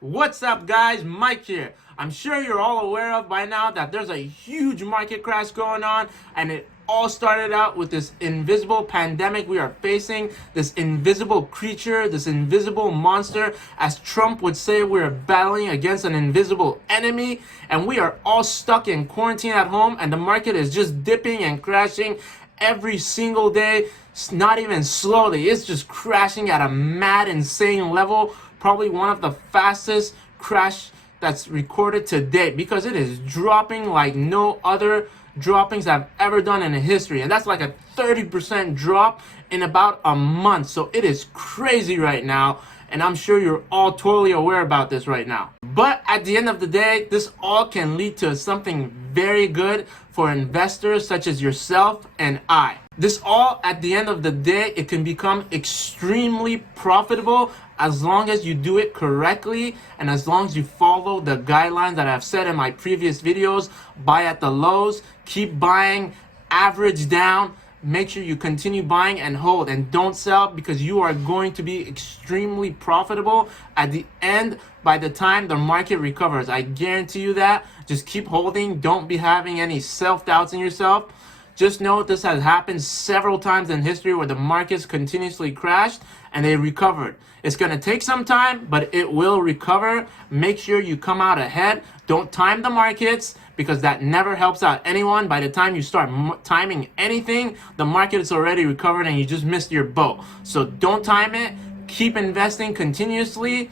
What's up, guys? Mike here. I'm sure you're all aware of by now that there's a huge market crash going on, and it all started out with this invisible pandemic we are facing, this invisible creature, this invisible monster. As Trump would say, we're battling against an invisible enemy, and we are all stuck in quarantine at home, and the market is just dipping and crashing every single day. It's not even slowly, it's just crashing at a mad, insane level. Probably one of the fastest crash that's recorded to date, because it is dropping like no other droppings I've ever done in history, and that's like a 30% drop in about a month. So it is crazy right now, and I'm sure you're all totally aware about this right now. But at the end of the day, this all can lead to something very good for investors such as yourself and I. This all, at the end of the day, it can become extremely profitable as long as you do it correctly and as long as you follow the guidelines that I've said in my previous videos. Buy at the lows, keep buying, average down, make sure you continue buying and hold, and don't sell, because you are going to be extremely profitable at the end by the time the market recovers. I guarantee you that. Just keep holding. Don't be having any self-doubts in yourself. Just know this has happened several times in history where the markets continuously crashed and they recovered. It's going to take some time, but it will recover. Make sure you come out ahead. Don't time the markets, because that never helps out anyone. By the time you start timing anything, the market is already recovered and you just missed your boat. So don't time it. Keep investing continuously.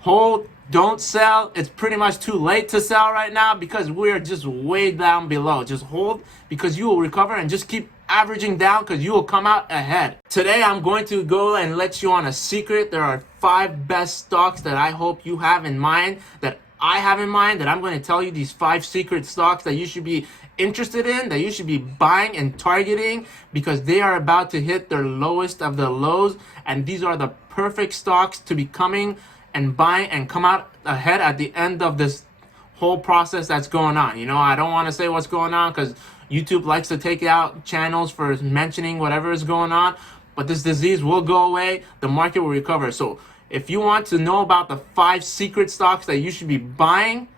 Hold. Don't sell. It's pretty much too late to sell right now because we're just way down below. Just hold, because you will recover, and just keep averaging down because you will come out ahead. Today I'm going to go and let you on a secret. There are 5 best stocks that I hope you have in mind, that I have in mind, that I'm going to tell you these 5 secret stocks that you should be interested in, that you should be buying and targeting, because they are about to hit their lowest of the lows, and these are the perfect stocks to be coming and buying and come out ahead at the end of this whole process that's going on. You know, I don't want to say what's going on because YouTube likes to take out channels for mentioning whatever is going on, but this disease will go away. The market will recover. So if you want to know about the 5 secret stocks that you should be buying,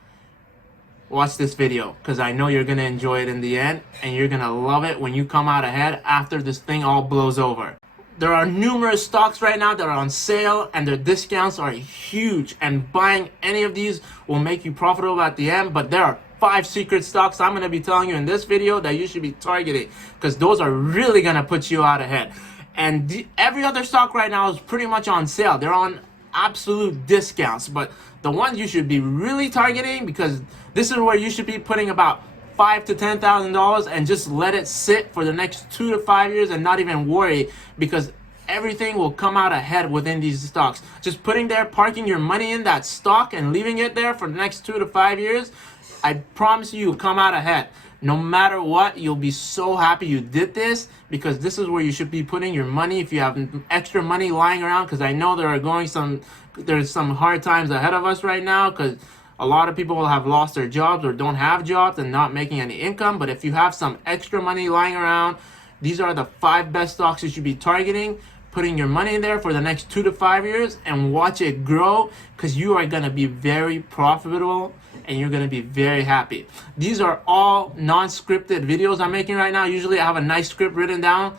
watch this video, because I know you're going to enjoy it in the end, and you're going to love it when you come out ahead after this thing all blows over. There are numerous stocks right now that are on sale, and their discounts are huge, and buying any of these will make you profitable at the end. But there are 5 secret stocks I'm going to be telling you in this video that you should be targeting, because those are really going to put you out ahead. And every other stock right now is pretty much on sale. They're on absolute discounts, but the ones you should be really targeting, because this is where you should be putting about $5,000 to $10,000 and just let it sit for the next 2 to 5 years and not even worry, because everything will come out ahead within these stocks. Just putting there, parking your money in that stock and leaving it there for the next 2 to 5 years, I promise you, you'll come out ahead. No matter what, you'll be so happy you did this, because this is where you should be putting your money if you have extra money lying around, because I know there's some hard times ahead of us right now, because a lot of people will have lost their jobs or don't have jobs and not making any income. But if you have some extra money lying around, these are the 5 best stocks you should be targeting, putting your money in there for the next 2 to 5 years and watch it grow, because you are going to be very profitable and you're going to be very happy. These are all non-scripted videos I'm making right now. Usually I have a nice script written down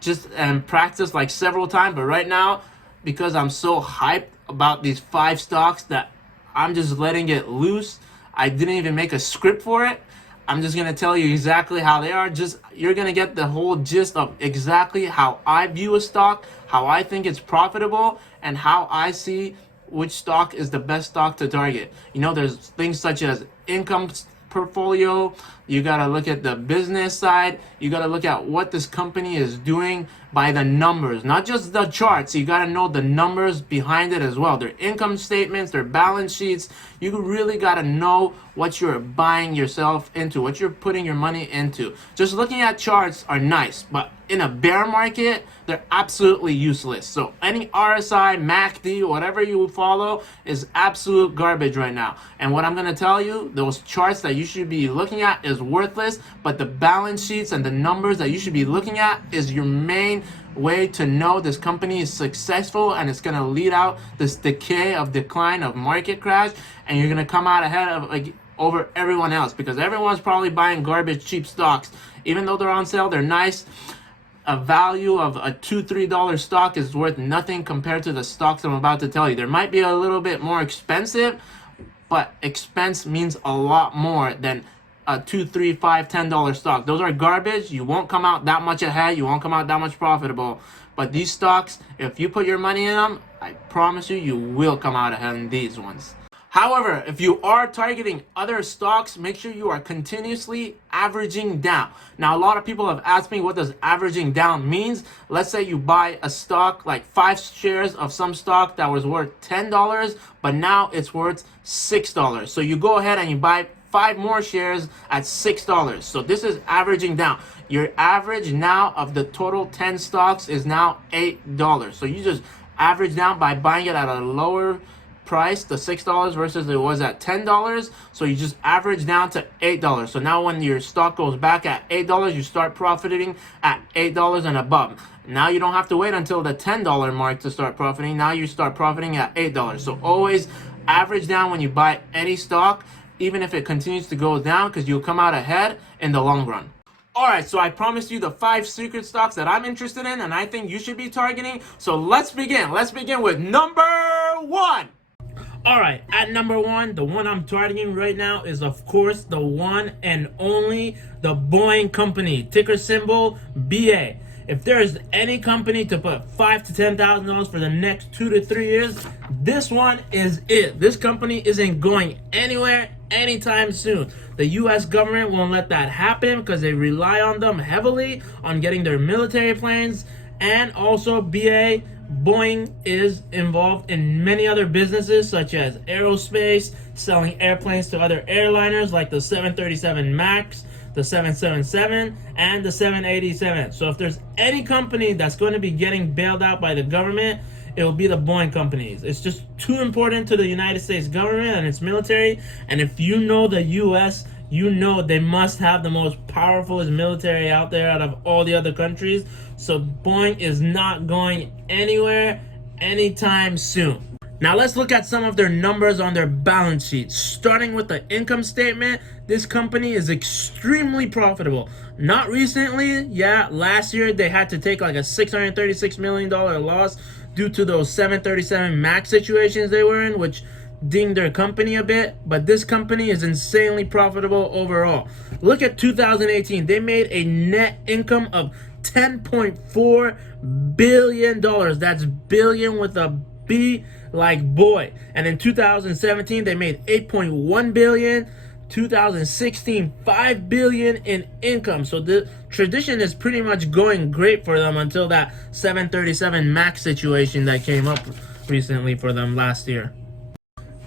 just and practice like several times. But right now, because I'm so hyped about these 5 stocks that I'm just letting it loose. I didn't even make a script for it. I'm just going to tell you exactly how they are. You're going to get the whole gist of exactly how I view a stock, how I think it's profitable, and how I see which stock is the best stock to target. You know, there's things such as income portfolio. You got to look at the business side. You got to look at what this company is doing by the numbers, not just the charts. You got to know the numbers behind it as well, their income statements, their balance sheets. You really got to know what you're buying yourself into, what you're putting your money into. Just looking at charts are nice, but in a bear market, they're absolutely useless. So any RSI, MACD, whatever you follow is absolute garbage right now. And what I'm going to tell you, those charts that you should be looking at is worthless, but the balance sheets and the numbers that you should be looking at is your main way to know this company is successful, and it's going to lead out this decline of market crash, and you're going to come out ahead of over everyone else, because everyone's probably buying garbage cheap stocks. Even though they're on sale, they're nice. A value of a $2-3 stock is worth nothing compared to the stocks I'm about to tell you. There might be a little bit more expensive, but expense means a lot more than a $2, $3, $5, $10 stock. Those are garbage. You won't come out that much ahead. You won't come out that much profitable. But these stocks, if you put your money in them, I promise you, you will come out ahead in these ones. However, if you are targeting other stocks, make sure you are continuously averaging down. Now, a lot of people have asked me, what does averaging down means? Let's say you buy a stock, like 5 shares of some stock that was worth $10, but now it's worth $6. So you go ahead and you buy 5 more shares at $6. So this is averaging down. Your average now of the total 10 stocks is now $8. So you just average down by buying it at a lower price, the $6 versus it was at $10. So you just average down to $8. So now when your stock goes back at $8, you start profiting at $8 and above. Now you don't have to wait until the $10 mark to start profiting. Now you start profiting at $8. So always average down when you buy any stock, even if it continues to go down, because you'll come out ahead in the long run. Alright, so I promised you the 5 secret stocks that I'm interested in and I think you should be targeting. So let's begin. Let's begin with number 1. Alright, at number 1, the one I'm targeting right now is, of course, the one and only, the Boeing company, ticker symbol BA. If there's any company to put $5,000 to $10,000 for the next 2 to 3 years, this one is it. This company isn't going anywhere anytime soon. The U.S. government won't let that happen because they rely on them heavily on getting their military planes, and also Boeing is involved in many other businesses such as aerospace, selling airplanes to other airliners like the 737 MAX, the 777, and the 787. So if there's any company that's going to be getting bailed out by the government, it will be the Boeing companies. It's just too important to the United States government and its military. And if you know the U.S., you know they must have the most powerful military out there out of all the other countries. So Boeing is not going anywhere anytime soon. Now let's look at some of their numbers on their balance sheet. Starting with the income statement, this company is extremely profitable. Not recently, last year they had to take like a $636 million loss due to those 737 MAX situations they were in, which dinged their company a bit, but this company is insanely profitable overall. Look at 2018. They made a net income of $10.4 billion. That's billion with a B like boy. And in 2017, they made $8.1 billion. 2016, $5 billion in income. So the tradition is pretty much going great for them until that 737 MAX situation that came up recently for them last year.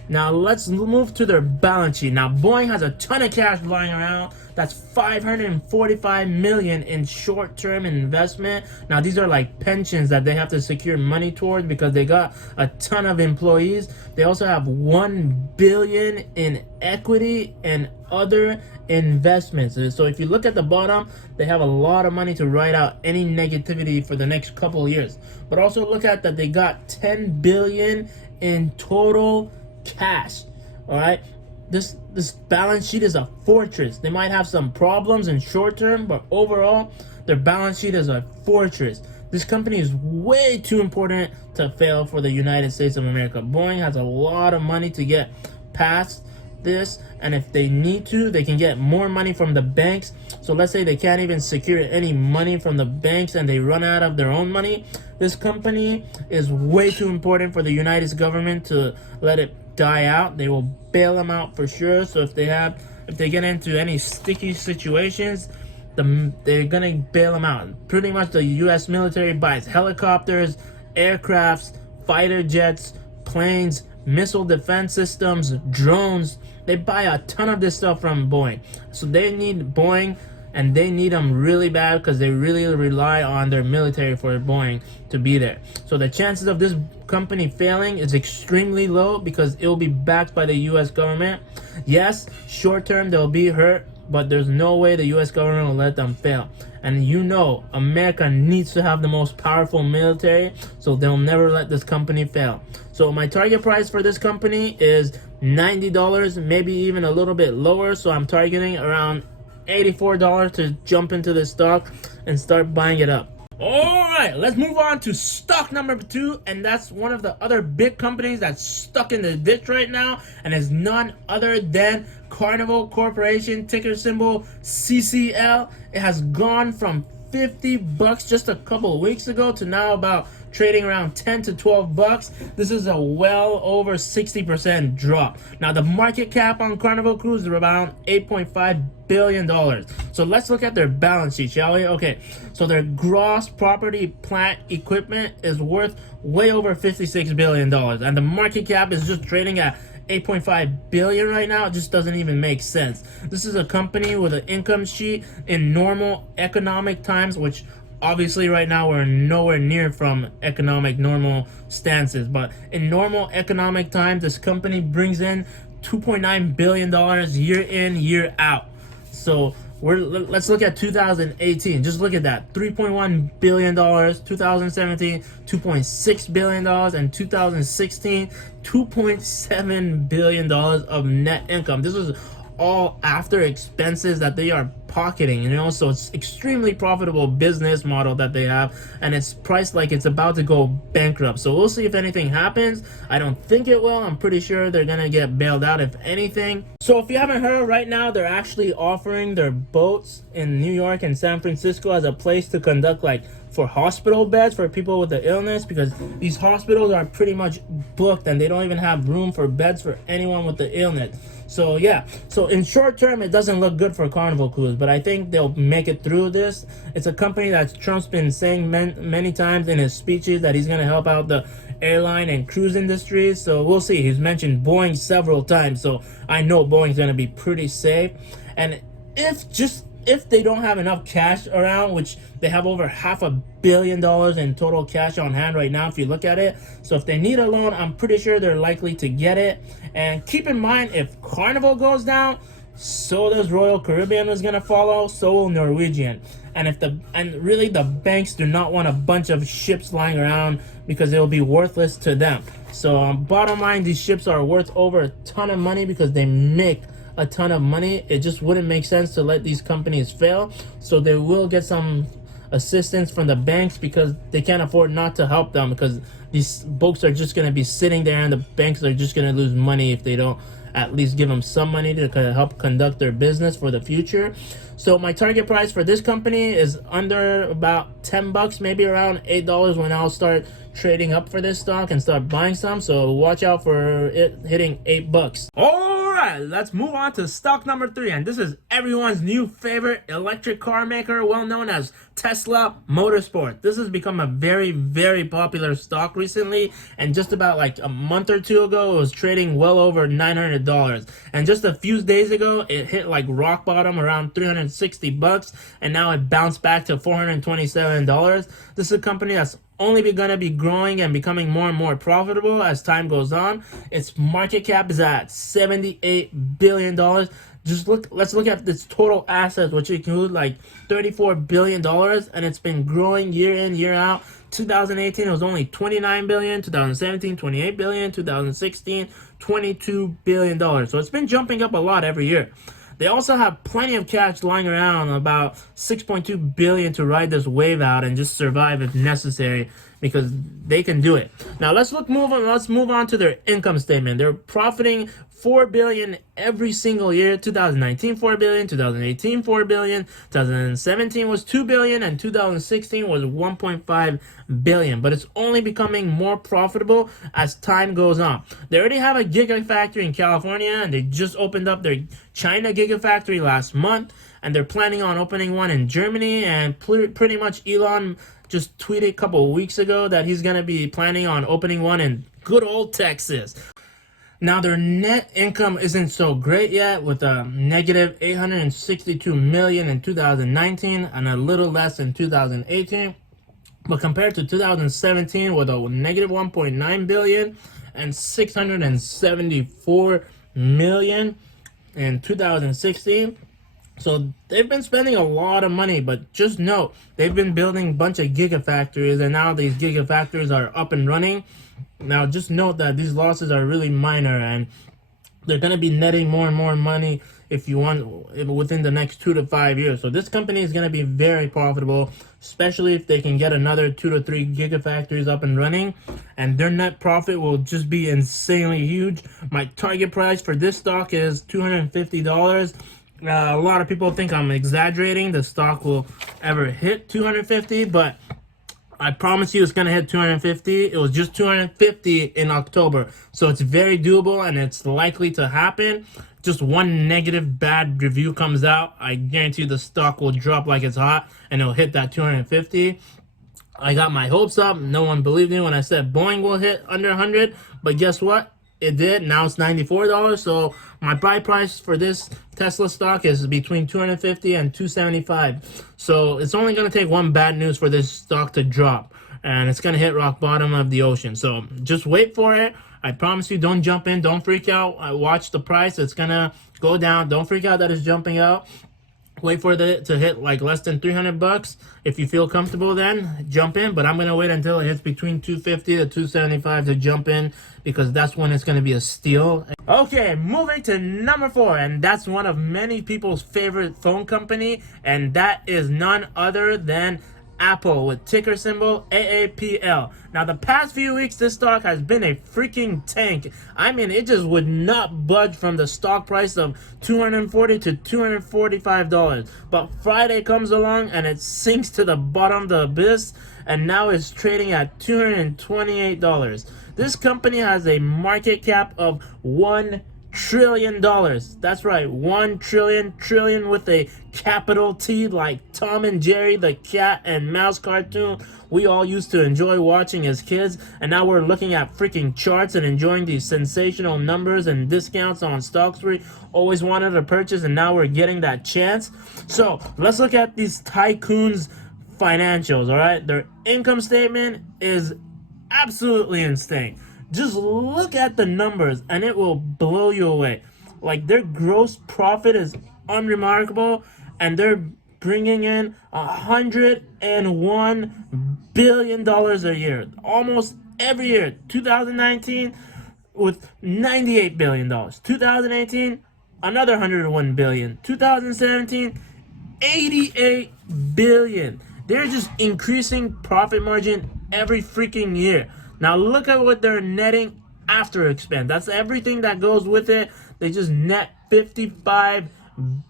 Now let's move to their balance sheet. Now Boeing has a ton of cash lying around. That's $545 million in short-term investment. Now these are like pensions that they have to secure money towards because they got a ton of employees. They also have $1 billion in equity and other investments. So if you look at the bottom, they have a lot of money to ride out any negativity for the next couple of years. But also look at that they got $10 billion in total cash. All right, this balance sheet is a fortress. They might have some problems in short term, but overall their balance sheet is a fortress. This company is way too important to fail for the United States of America. Boeing has a lot of money to get past this, and if they need to, they can get more money from the banks. So let's say they can't even secure any money from the banks and they run out of their own money. This company is way too important for the United States government to let it die out. They will bail them out for sure. So if they get into any sticky situations, they're gonna bail them out. Pretty much the U.S. military buys helicopters, aircrafts, fighter jets, planes, missile defense systems, drones. They buy a ton of this stuff from Boeing. So they need Boeing and they need them really bad because they really rely on their military for Boeing to be there. So the chances of this company failing is extremely low because it will be backed by the US government. Yes, short term they'll be hurt, but there's no way the US government will let them fail. And you know, America needs to have the most powerful military, so they'll never let this company fail. So my target price for this company is $90, maybe even a little bit lower. So I'm targeting around $84 to jump into this stock and start buying it up. All right, let's move on to stock number 2, and that's one of the other big companies that's stuck in the ditch right now, and is none other than Carnival Corporation, ticker symbol CCL. It has gone from $50 just a couple of weeks ago to now about trading around 10 to 12 bucks. This is a well over 60% drop. Now the market cap on Carnival Cruise is around $8.5 billion. So let's look at their balance sheet, shall we? Okay, so their gross property, plant, equipment is worth way over $56 billion, and the market cap is just trading at 8.5 billion right now. It just doesn't even make sense. This is a company with an income sheet in normal economic times, which obviously right now we're nowhere near from economic normal stances, but in normal economic times this company brings in $2.9 billion year in, year out. So let's look at 2018. Just look at that, $3.1 billion, 2017, $2.6 billion, and 2016, $2.7 billion of net income. This is all after expenses that they are pocketing, you know. So it's extremely profitable business model that they have, and it's priced like it's about to go bankrupt. So we'll see if anything happens. I don't think it will. I'm pretty sure they're gonna get bailed out if anything. So if you haven't heard, right now they're actually offering their boats in New York and San Francisco as a place to conduct, like, for hospital beds for people with the illness, because these hospitals are pretty much booked and they don't even have room for beds for anyone with the illness. So yeah, so in short term it doesn't look good for Carnival Cruise, but I think they'll make it through this. It's a company that Trump's been saying many times in his speeches that he's going to help out the airline and cruise industries. So we'll see. He's mentioned Boeing several times, so I know Boeing's going to be pretty safe. And if they don't have enough cash around, which they have over $500 million in total cash on hand right now if you look at it, so if they need a loan, I'm pretty sure they're likely to get it. And keep in mind, if Carnival goes down, so does Royal Caribbean is going to follow, so will Norwegian. And really the banks do not want a bunch of ships lying around because it will be worthless to them. So bottom line, these ships are worth over a ton of money because they make a ton of money. It just wouldn't make sense to let these companies fail. So they will get some assistance from the banks because they can't afford not to help them, because these boats are just going to be sitting there and the banks are just going to lose money if they don't at least give them some money to help conduct their business for the future. So my target price for this company is under about 10 bucks, maybe around $8 when I'll start trading up for this stock and start buying some. So watch out for it hitting 8 bucks. Alright, let's move on to stock number 3, and this is everyone's new favorite electric car maker, well known as Tesla Motorsport. This has become a very, very popular stock recently, and just about like a month or two ago it was trading well over $900, and just a few days ago it hit like rock bottom around 360 bucks, and now it bounced back to $427. This is a company that's only going to be growing and becoming more and more profitable as time goes on. Its market cap is at $78 billion. Let's look at its total assets, which include like $34 billion, and it's been growing year in, year out. 2018 it was only $29 billion, 2017 $28 billion, 2016 $22 billion. So it's been jumping up a lot every year. They also have plenty of cash lying around, about $6.2 billion to ride this wave out and just survive if necessary, because they can do it. Now let's move on to their income statement. They're profiting $4 billion every single year. 2019 $4 billion, 2018 $4 billion, 2017 was $2 billion, and 2016 was $1.5 billion. But it's only becoming more profitable as time goes on. They already have a gigafactory in California, and they just opened up their China gigafactory last month, and they're planning on opening one in Germany. And pretty much Elon just tweeted a couple of weeks ago that he's going to be planning on opening one in good old Texas. Now their net income isn't so great yet, with a negative 862 million in 2019 and a little less in 2018. But compared to 2017 with a negative 1.9 billion and 674 million in 2016. So they've been spending a lot of money, but just note, they've been building a bunch of gigafactories, and now these gigafactories are up and running. Now just note that these losses are really minor, and they're going to be netting more and more money if you want within the next 2 to 5 years. So this company is going to be very profitable, especially if they can get another 2 to 3 gigafactories up and running, and their net profit will just be insanely huge. My target price for this stock is $250. A lot of people think I'm exaggerating. The stock will ever hit 250, but I promise you it's going to hit 250. It was just 250 in October. So it's very doable and it's likely to happen. Just one negative bad review comes out, I guarantee you the stock will drop like it's hot and it'll hit that 250. I got my hopes up. No one believed me when I said Boeing will hit under 100. But guess what? It did. Now it's $94. So my buy price for this Tesla stock is between 250 and 275. So it's only going to take one bad news for this stock to drop, and it's going to hit rock bottom of the ocean. So just wait for it. I promise you, don't jump in. Don't freak out. I watch the price. It's going to go down. Don't freak out that it's jumping out. Wait for it to hit like less than $300. If you feel comfortable, then jump in. But I'm gonna wait until it hits between 250 to 275 to jump in, because that's when it's gonna be a steal. Okay, moving to number 4, and that's one of many people's favorite phone company, and that is none other than Apple, with ticker symbol AAPL. Now, the past few weeks, this stock has been a freaking tank. I mean, it just would not budge from the stock price of $240 to $245. But Friday comes along and it sinks to the bottom of the abyss, and now it's trading at $228. This company has a market cap of $1 trillion. That's right, 1 trillion with a capital T, like Tom and Jerry, the cat and mouse cartoon we all used to enjoy watching as kids. And now we're looking at freaking charts and enjoying these sensational numbers and discounts on stocks we always wanted to purchase, and now we're getting that chance. So let's look at these tycoons financials. All right, their income statement is absolutely insane. Just look at the numbers and it will blow you away. Like, their gross profit is unremarkable, and they're bringing in $101 billion a year, almost every year. 2019 with $98 billion. 2018 another $101 billion. 2017 $88 billion. They're just increasing profit margin every freaking year. Now look at what they're netting after expense. That's everything that goes with it. They just net 55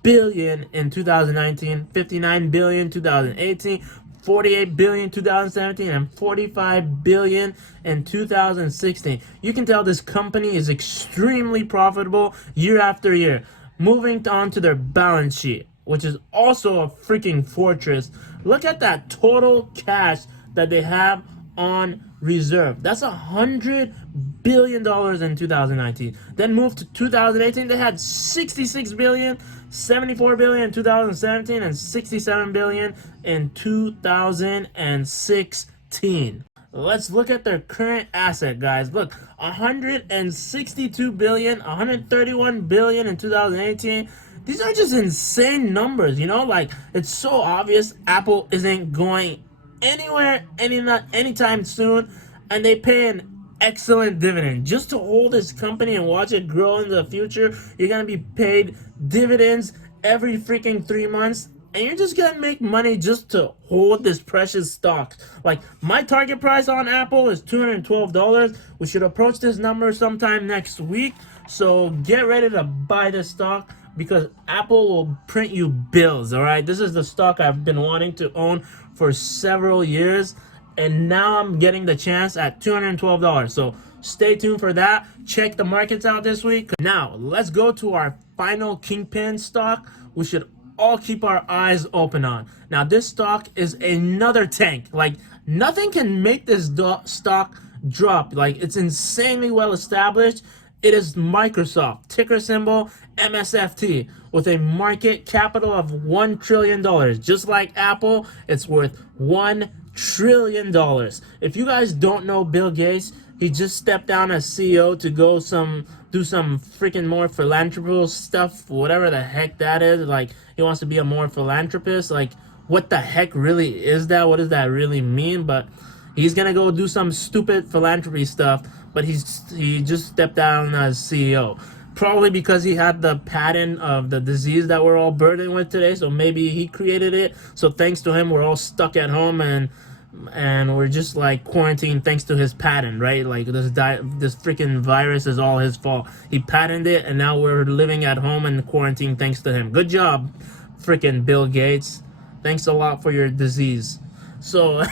billion in 2019, 59 billion 2018, 48 billion 2017, and 45 billion in 2016. You can tell this company is extremely profitable year after year. Moving on to their balance sheet, which is also a freaking fortress. Look at that total cash that they have on reserve. That's $100 billion in 2019. Then moved to 2018, they had 66 billion, 74 billion in 2017, and 67 billion in 2016. Let's look at their current asset, guys. Look, 162 billion, 131 billion in 2018. These are just insane numbers, you know? Like, it's so obvious Apple isn't going anywhere anytime soon, and they pay an excellent dividend. Just to hold this company and watch it grow in the future, you're gonna be paid dividends every freaking 3 months, and you're just gonna make money just to hold this precious stock. Like, my target price on Apple is $212. We should approach this number sometime next week, so get ready to buy this stock, because Apple will print you bills. All right, this is the stock I've been wanting to own for several years, and now I'm getting the chance at $212. So stay tuned for that. Check the markets out this week. Now let's go to our final kingpin stock we should all keep our eyes open on. Now this stock is another tank. Like, nothing can make this stock drop. Like, it's insanely well established. It is Microsoft, ticker symbol MSFT, with a market capital of $1 trillion. Just like Apple, it's worth $1 trillion. If you guys don't know Bill Gates, he just stepped down as CEO to go do some freaking more philanthropical stuff, whatever the heck that is. Like, he wants to be a more philanthropist. Like, what the heck really is that? What does that really mean? But he's gonna go do some stupid philanthropy stuff, but he just stepped down as CEO. Probably because he had the patent of the disease that we're all burdened with today. So maybe he created it. So thanks to him, we're all stuck at home and we're just like quarantined thanks to his patent, right? Like this freaking virus is all his fault. He patented it, and now we're living at home and quarantined thanks to him. Good job, freaking Bill Gates. Thanks a lot for your disease. So, all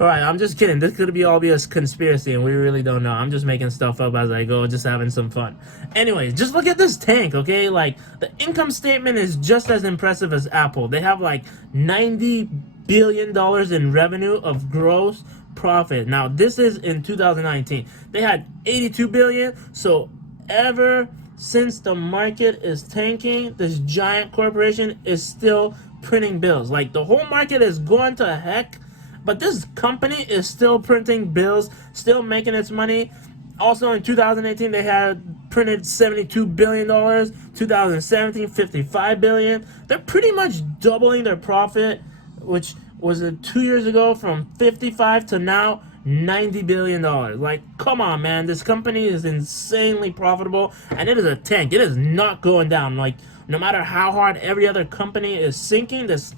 right, I'm just kidding. This could all be a conspiracy, and we really don't know. I'm just making stuff up as I go, just having some fun. Anyways, just look at this tank, okay? Like, the income statement is just as impressive as Apple. They have like $90 billion in revenue of gross profit. Now, this is in 2019. They had 82 billion. So, ever since the market is tanking, this giant corporation is still printing bills. Like, the whole market is going to heck, but this company is still printing bills, still making its money. Also in 2018 they had printed $72 billion, 2017 $55 billion. They're pretty much doubling their profit, which was 2 years ago, from 55 to now $90 billion. Like, come on, man, this company is insanely profitable, and it is a tank. It is not going down. Like, no matter how hard every other company is sinking, this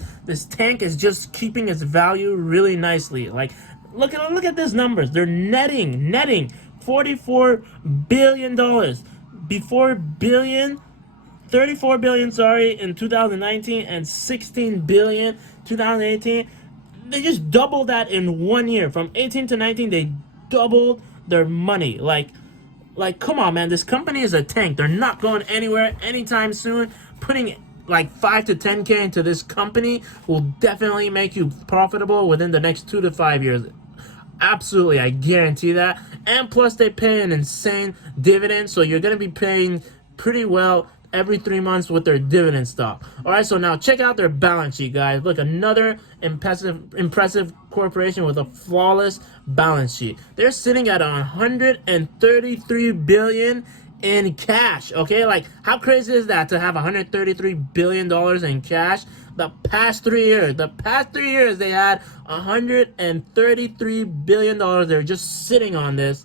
tank is just keeping its value really nicely. Like, look at these numbers. They're netting $44 billion. Before billion, 34 billion, sorry, in 2019, and 16 billion 2018. They just doubled that in 1 year. From 18 to 19, they doubled their money. Like, come on, man. This company is a tank. They're not going anywhere anytime soon. Putting like 5 to 10K into this company will definitely make you profitable within the next 2 to 5 years. Absolutely, I guarantee that. And plus, they pay an insane dividend, so you're going to be paying pretty well every 3 months with their dividend stock. All right, so now check out their balance sheet, guys. Look, another impressive corporation with a flawless balance sheet. They're sitting at 133 billion in cash. Okay, like, how crazy is that to have 133 billion dollars in cash? The past 3 years, they had 133 billion dollars. They're just sitting on this,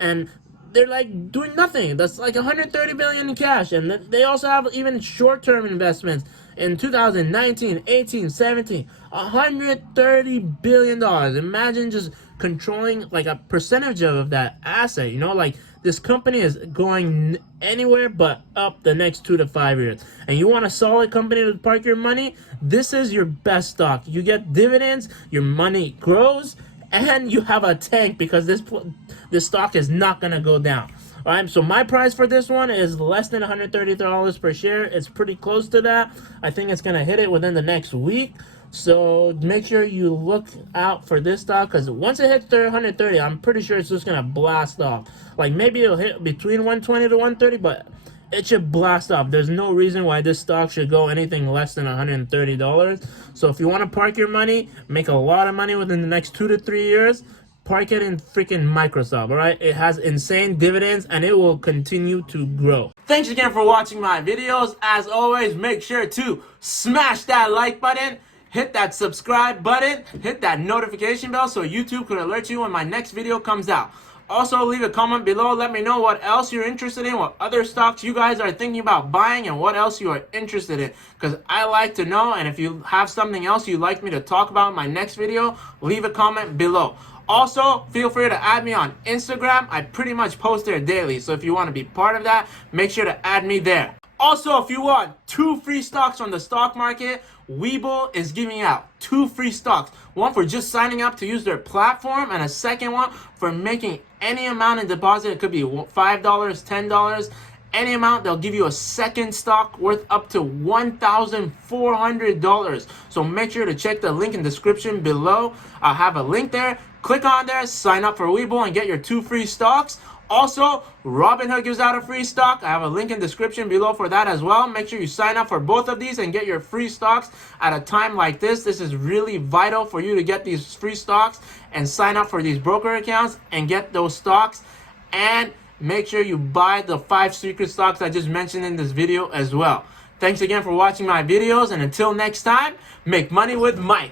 and they're like doing nothing. That's like 130 billion in cash. And they also have even short-term investments in 2019, 18, 17, 130 billion dollars. Imagine just controlling like a percentage of that asset. You know, like, this company is going anywhere but up the next 2 to 5 years. And you want a solid company to park your money? This is your best stock. You get dividends, your money grows, and you have a tank because this stock is not going to go down. All right, so my price for this one is less than $130 per share. It's pretty close to that. I think it's going to hit it within the next week. So make sure you look out for this stock, because once it hits 130, I'm pretty sure it's just going to blast off. Like, maybe it'll hit between 120 to 130, but it should blast off. There's no reason why this stock should go anything less than $130. So if you want to park your money, make a lot of money within the next 2 to 3 years, park it in freaking Microsoft, all right? It has insane dividends, and it will continue to grow. Thanks again for watching my videos. As always, make sure to smash that like button, hit that subscribe button, hit that notification bell so YouTube can alert you when my next video comes out. Also, leave a comment below. Let me know what else you're interested in, what other stocks you guys are thinking about buying, and what else you are interested in, because I like to know. And if you have something else you'd like me to talk about in my next video, leave a comment below. Also, feel free to add me on Instagram. I pretty much post there daily, so if you want to be part of that, make sure to add me there. Also, if you want 2 free stocks from the stock market, WeBull is giving out 2 free stocks. One for just signing up to use their platform, and a second one for making any amount in deposit. It could be $5, $10, any amount. They'll give you a second stock worth up to $1,400. So make sure to check the link in the description below. I'll have a link there. Click on there, sign up for WeBull, and get your 2 free stocks. Also, Robinhood gives out a free stock. I have a link in the description below for that as well. Make sure you sign up for both of these and get your free stocks at a time like this. This is really vital for you to get these free stocks and sign up for these broker accounts and get those stocks. And make sure you buy the 5 secret stocks I just mentioned in this video as well. Thanks again for watching my videos, and until next time, make money with Mike.